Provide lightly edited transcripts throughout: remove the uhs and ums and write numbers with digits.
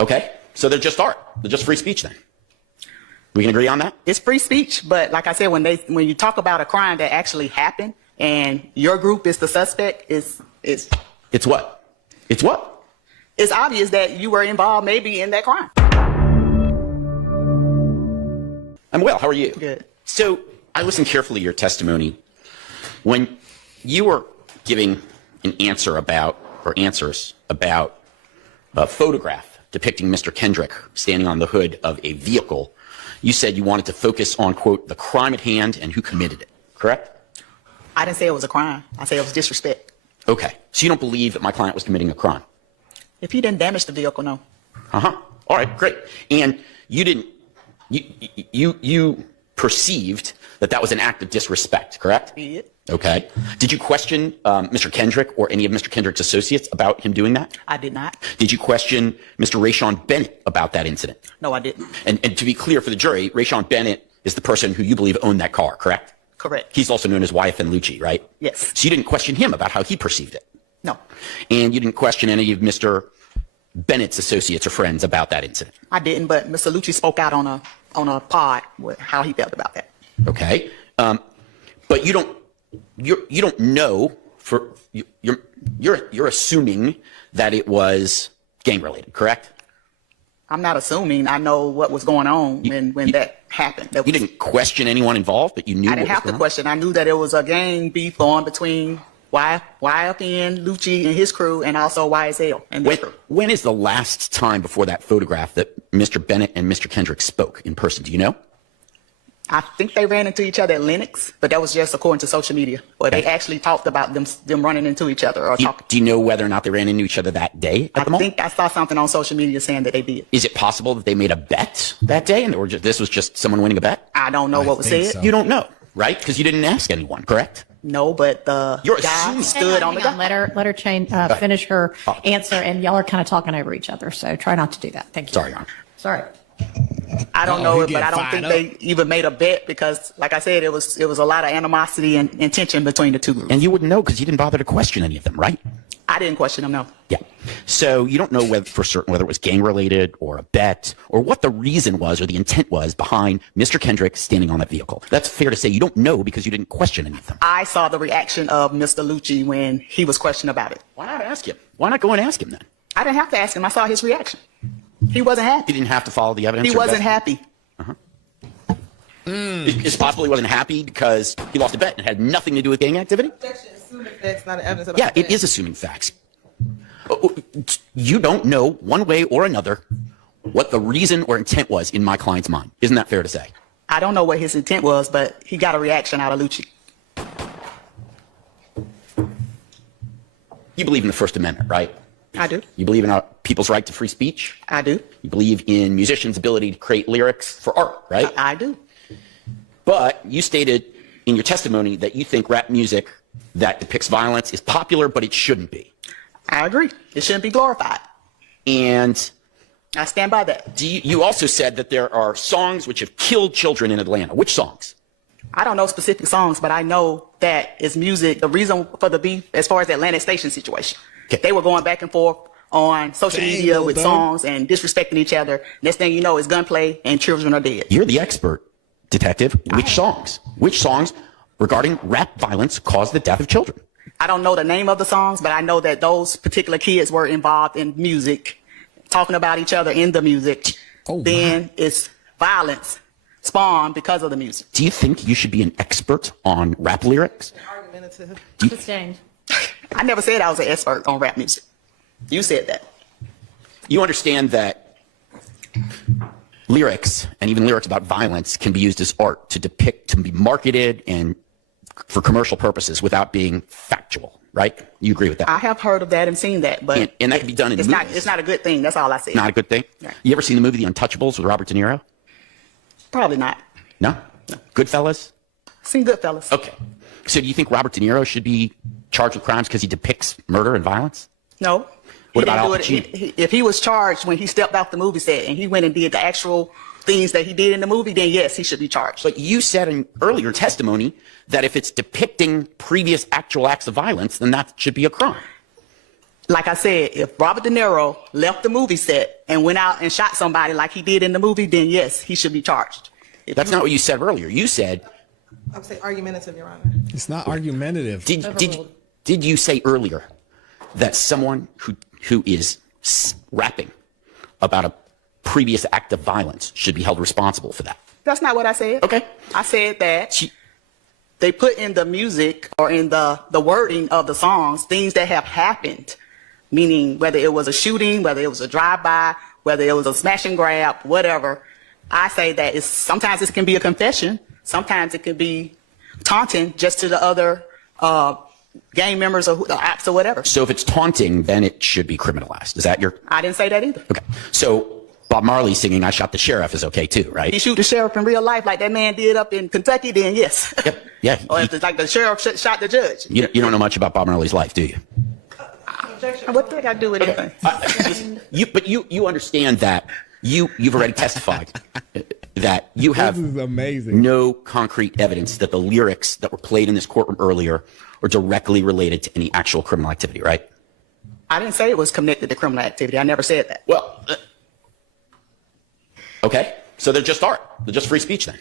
Okay, so they're just art. They're just free speech then. We can agree on that? It's free speech, but like I said, when you talk about a crime that actually happened and your group is the suspect, it's what? It's what? It's obvious that you were involved maybe in that crime. I'm well. How are you? Good. So I listened carefully to your testimony. When you were giving an answer about, or answers about a photograph depicting Mr. Kendrick standing on the hood of a vehicle, you said you wanted to focus on, quote, the crime at hand and who committed it, correct? I didn't say it was a crime. I said it was disrespect. Okay. So you don't believe that my client was committing a crime? If he didn't damage the vehicle, no. Uh-huh. All right, great. And you didn't, you perceived that that was an act of disrespect, correct? Yeah. Okay. Did you question Mr. Kendrick or any of Mr. Kendrick's associates about him doing that? I did not. Did you question Mr. Rayshawn Bennett about that incident? No, I didn't. And to be clear for the jury, Rayshawn Bennett is the person who you believe owned that car, correct? Correct. He's also known as YSL Lucci, right? Yes. So you didn't question him about how he perceived it? No. And you didn't question any of Mr. Bennett's associates or friends about that incident? I didn't, but Mr. Lucci spoke out on a pod with how he felt about that. Okay. But you don't know for you're assuming that it was gang related, correct? I'm not assuming. I know what was going on when that happened. You didn't question anyone involved, but you knew. I didn't have to question. I knew that it was a gang beef on between YFN, Lucci and his crew, and also YSL and their crew. When is the last time before that photograph that Mr. Bennett and Mr. Kendrick spoke in person? Do you know? I think they ran into each other at Lennox, but that was just according to social media. Or they actually talked about them running into each other or talking. Do you know whether or not they ran into each other that day at the mall? I think I saw something on social media saying that they did. Is it possible that they made a bet that day and this was just someone winning a bet? I don't know what was said. So. You don't know, right? Because you didn't ask anyone, correct? No, but the guy stood on the gun. Let her finish her answer, and y'all are kind of talking over each other, so try not to do that. Thank you. Sorry, Your Honor. Sorry. I don't know it, but I don't think they even made a bet because, like I said, it was a lot of animosity and tension between the two groups. And you wouldn't know because you didn't bother to question any of them, right? I didn't question them, no. Yeah. So you don't know for certain whether it was gang related or a bet or what the reason was or the intent was behind Mr. Kendrick standing on that vehicle. That's fair to say you don't know because you didn't question any of them. I saw the reaction of Mr. Lucci when he was questioned about it. Why not ask him? Why not go and ask him then? I didn't have to ask him. I saw his reaction. He wasn't happy. He didn't have to follow the evidence? He wasn't happy. It's possible he wasn't happy because he lost a bet and it had nothing to do with gang activity? Assuming facts, not evidence about Yeah, it is assuming facts. You don't know one way or another what the reason or intent was in my client's mind. Isn't that fair to say? I don't know what his intent was, but he got a reaction out of Lucci. You believe in the First Amendment, right? I do. You believe in our people's right to free speech? I do. You believe in musicians' ability to create lyrics for art, right? I do. But you stated in your testimony that you think rap music that depicts violence is popular, but it shouldn't be. I agree. It shouldn't be glorified. And I stand by that. You also said that there are songs which have killed children in Atlanta. Which songs? I don't know specific songs, but I know that it's music. The reason for the beef, as far as the Atlantic Station situation, they were going back and forth on social media with songs and disrespecting each other. Next thing you know, it's gunplay and children are dead. You're the expert, detective. Which songs? Which songs regarding rap violence caused the death of children? I don't know the name of the songs, but I know that those particular kids were involved in music, talking about each other in the music. Then it's violence spawned because of the music. Do you think you should be an expert on rap lyrics? Argumentative. Sustained. I never said I was an expert on rap music. You said that. You understand that lyrics, and even lyrics about violence, can be used as art to depict, to be marketed and for commercial purposes without being factual, right? You agree with that? I have heard of that and seen that, but and that can be done in movies. It's not a good thing. That's all I said. Not a good thing? Right. You ever seen the movie The Untouchables with Robert De Niro? Probably not. No? Goodfellas? Seen Goodfellas. Okay. So do you think Robert De Niro should be charged with crimes because he depicts murder and violence? No. What about Al If he was charged when he stepped off the movie set and he went and did the actual things that he did in the movie, then yes, he should be charged. But you said in earlier testimony that if it's depicting previous actual acts of violence, then that should be a crime. Like I said, if Robert De Niro left the movie set and went out and shot somebody like he did in the movie, then yes, he should be charged. That's not what you said earlier. You said, I would say argumentative, Your Honor. It's not argumentative. did you say earlier that someone who is rapping about a previous act of violence should be held responsible for that? That's not what I said. Okay. I said that they put in the music or in the wording of the songs things that have happened, meaning whether it was a shooting, whether it was a drive-by, whether it was a smash and grab, whatever. I say that sometimes it can be a confession. Sometimes it could be taunting just to the other gang members or the ops or whatever. So if it's taunting, then it should be criminalized. Is that your? I didn't say that either. Okay. So Bob Marley singing "I Shot the Sheriff" is okay too, right? He shoot the sheriff in real life like that man did up in Kentucky, then yes. Yep. Yeah. Or if it's like the sheriff shot the judge. You don't know much about Bob Marley's life, do you? What do I got to do with anything? You understand that you've already testified that you have This is amazing. no concrete evidence that the lyrics that were played in this courtroom earlier are directly related to any actual criminal activity, right? I didn't say it was connected to criminal activity. I never said that. Well, okay. So they're just art. They're just free speech then.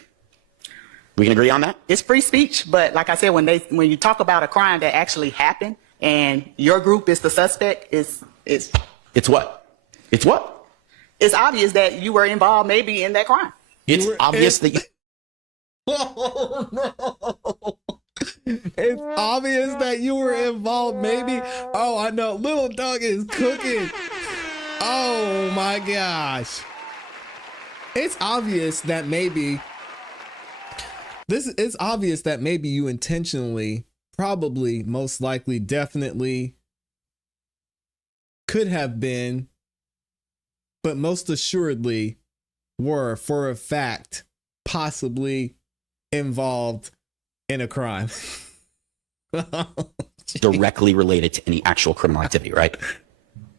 We can agree on that? It's free speech, but like I said, when you talk about a crime that actually happened and your group is the suspect, it's what? It's what? It's obvious that you were involved maybe in that crime. It's obvious that you... Oh, no. It's obvious that you were involved, maybe. Oh, I know. Little Doug is cooking. Oh, my gosh. It's obvious that maybe... It's obvious that maybe you intentionally, probably, most likely, definitely could have been, but most assuredly were, for a fact, possibly involved in a crime. directly related to any actual criminal activity, right?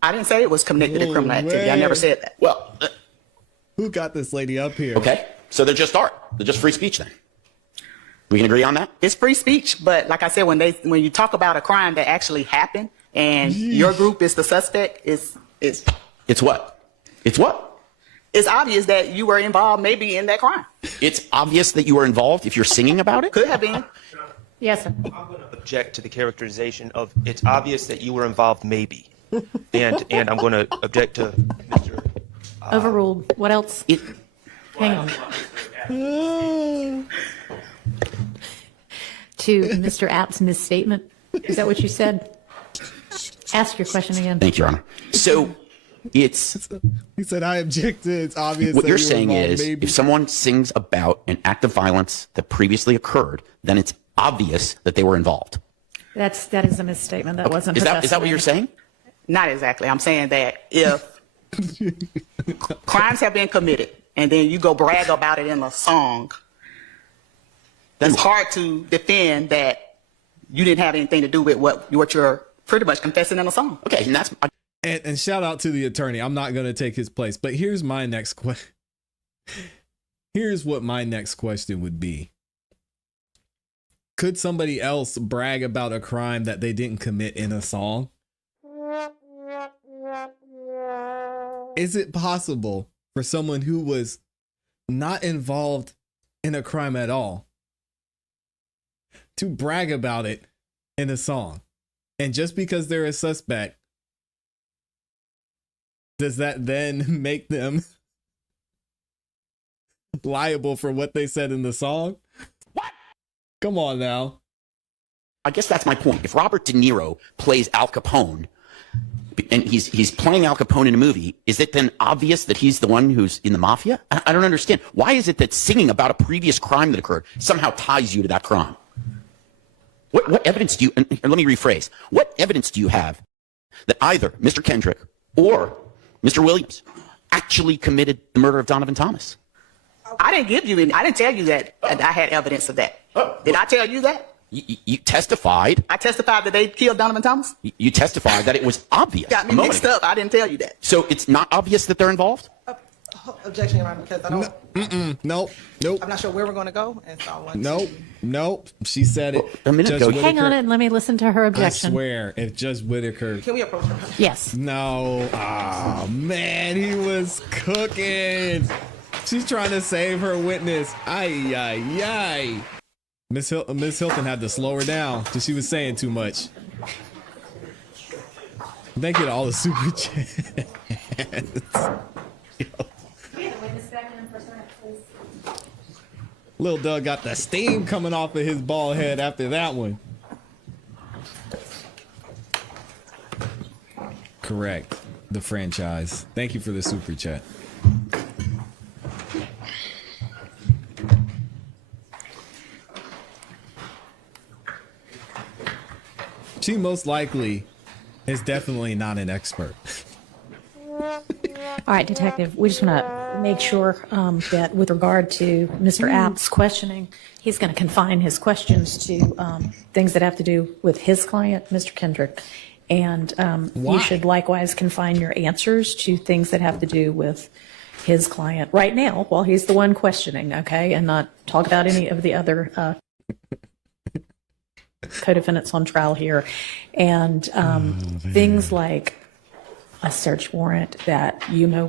I didn't say it was connected to criminal activity. I never said that. Well, Who got this lady up here? okay. So they're just art. They're just free speech then. We can agree on that? It's free speech, but like I said, when you talk about a crime that actually happened and your group is the suspect, it's what? It's what? It's obvious that you were involved maybe in that crime. It's obvious that you were involved if you're singing about it? Could have been. Yes, sir. I'm going to object to the characterization of it's obvious that you were involved, maybe. And I'm going to object to Mr. Overruled. What else? Hang on. To Mr. App's misstatement. Is that what you said? Ask your question again. Thank you, Your Honor. So it's... He said, I object to it's obvious What that you're you were saying involved, is maybe. if someone sings about an act of violence that previously occurred, then it's obvious that they were involved. That is a misstatement. That wasn't. Is that what you're saying? Not exactly. I'm saying that if crimes have been committed and then you go brag about it in a song, it's hard to defend that you didn't have anything to do with what you're pretty much confessing in a song. Okay, and that's... And shout out to the attorney. I'm not going to take his place, but here's my next question. Here's what my next question would be. Could somebody else brag about a crime that they didn't commit in a song? Is it possible for someone who was not involved in a crime at all to brag about it in a song? And just because they're a suspect, does that then make them liable for what they said in the song? What? Come on now. I guess that's my point. If Robert De Niro plays Al Capone, and he's playing Al Capone in a movie, is it then obvious that he's the one who's in the mafia? I don't understand. Why is it that singing about a previous crime that occurred somehow ties you to that crime? What evidence do you, and let me rephrase, what evidence do you have that either Mr. Kendrick or Mr. Williams actually committed the murder of Donovan Thomas? I didn't tell you that I had evidence of that. Did I tell you that? You testified. I testified that they killed Donovan Thomas? You testified that it was obvious. Got me mixed up. I didn't tell you that. So it's not obvious that they're involved? Objection, Your Honor, because I don't. Nope. I'm not sure where we're going to go, and so I want Nope. She said it. A minute ago, Hang on and let me listen to her I objection. swear, if Judge Whitaker. Can we approach her? Yes. No. Oh, man, he was cooking. She's trying to save her witness. Ay. Miss Hilton had to slow her down because she was saying too much. Thank you to all the super chats. Lil Doug got the steam coming off of his bald head after that one. Correct. The franchise. Thank you for the super chat. She most likely is definitely not an expert. All right, Detective, we just want to make sure that with regard to Mr. App's questioning, he's going to confine his questions to things that have to do with his client, Mr. Kendrick. And Why? you should likewise confine your answers to things that have to do with his client right now while he's the one questioning, okay? And not talk about any of the other co-defendants on trial here. And things like a search warrant that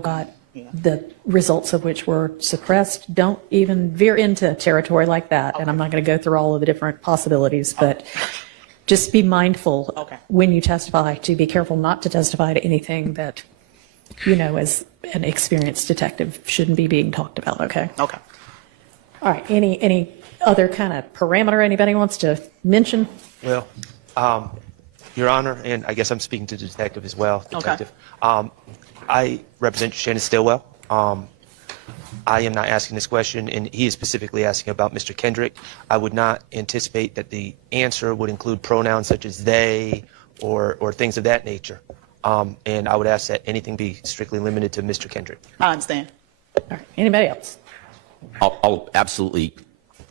got the results of which were suppressed. Don't even veer into territory like that. And I'm not going to go through all of the different possibilities, but just be mindful when you testify to be careful not to testify to anything that, as an experienced detective shouldn't be being talked about. Okay. Okay. All right. Any other kind of parameter anybody wants to mention? Well, Your Honor, and I guess I'm speaking to the detective as well. Detective, I represent Shannon Stillwell. I am not asking this question, and he is specifically asking about Mr. Kendrick. I would not anticipate that the answer would include pronouns such as they or things of that nature. And I would ask that anything be strictly limited to Mr. Kendrick. I understand. All right. Anybody else? I'll absolutely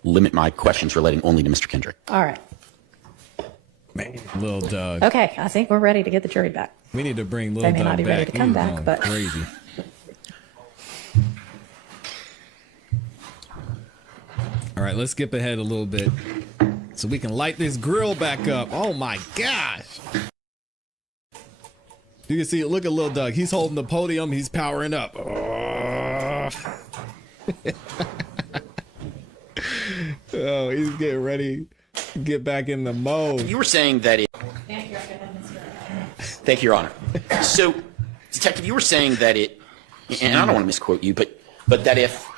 limit my questions relating only to Mr. Kendrick. All right. Man, Lil Doug. Okay. I think we're ready to get the jury back. We need to bring Lil They Doug may back. not be ready to come He's back, going but crazy. All right, let's skip ahead a little bit so we can light this grill back up. Oh my gosh. You can see, look at Lil Doug. He's holding the podium. He's powering up. Oh, he's getting ready to get back in the mode. You were saying that it. Thank you, Your Honor. So, Detective, you were saying that it, and I don't want to misquote you, but that if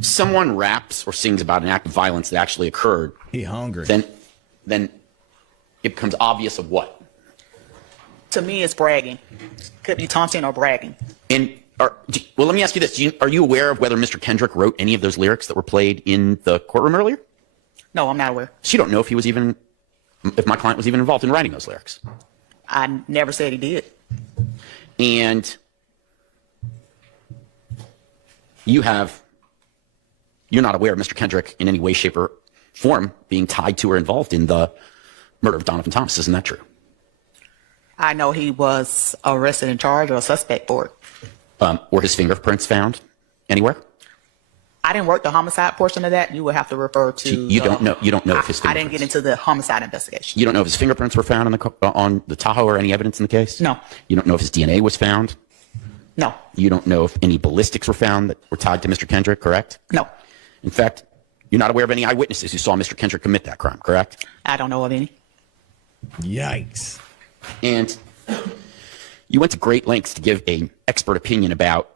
someone raps or sings about an act of violence that actually occurred, He hungry. then it becomes obvious of what? To me, it's bragging. Could be taunting or bragging. And well, let me ask you this: are you aware of whether Mr. Kendrick wrote any of those lyrics that were played in the courtroom earlier? No, I'm not aware. So you don't know if my client was even involved in writing those lyrics. I never said he did. And you're not aware of Mr. Kendrick in any way, shape, or form being tied to or involved in the murder of Donovan Thomas. Isn't that true? I know he was arrested and charged or a suspect for it. Were his fingerprints found anywhere? I didn't work the homicide portion of that. You would have to refer to. You don't know. You don't know if his I fingerprints. didn't get into the homicide investigation. You don't know if his fingerprints were found on the Tahoe or any evidence in the case? No. You don't know if his DNA was found? No. You don't know if any ballistics were found that were tied to Mr. Kendrick, correct? No. In fact, you're not aware of any eyewitnesses who saw Mr. Kendrick commit that crime, correct? I don't know of any. Yikes. And you went to great lengths to give an expert opinion about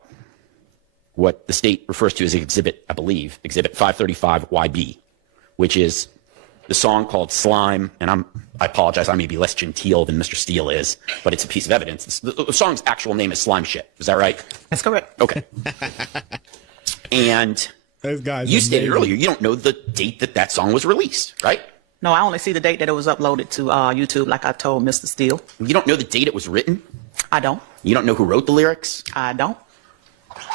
what the state refers to as exhibit, I believe, exhibit 535YB, which is the song called Slime. And I apologize, I may be less genteel than Mr. Steele is, but it's a piece of evidence. The song's actual name is Slime Shit. Is that right? That's correct. Okay. And Those guys you stated amazing. earlier, you don't know the date that song was released, right? No, I only see the date that it was uploaded to YouTube, like I told Mr. Steele. You don't know the date it was written? I don't. You don't know who wrote the lyrics? I don't.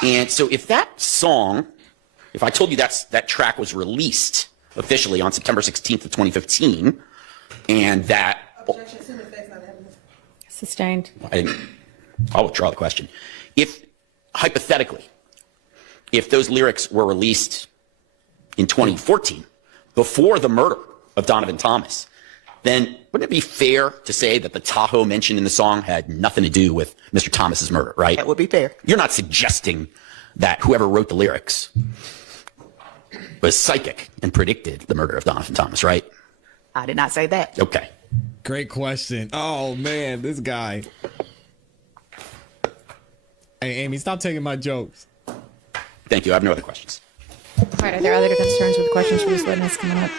And so if that song, if I told you that track was released officially on September 16th of 2015, and that... Objection to the facts, not evidence. Sustained. I'll withdraw the question. If hypothetically, if those lyrics were released in 2014, before the murder of Donovan Thomas, then wouldn't it be fair to say that the Tahoe mentioned in the song had nothing to do with Mr. Thomas's murder, right? That would be fair. You're not suggesting that whoever wrote the lyrics was psychic and predicted the murder of Donovan Thomas, right? I did not say that. Okay. Great question. Oh man, this guy. Hey, Amy, stop taking my jokes. Thank you. I have no other questions. All right, are there other concerns with questions for Ms. Witness coming up?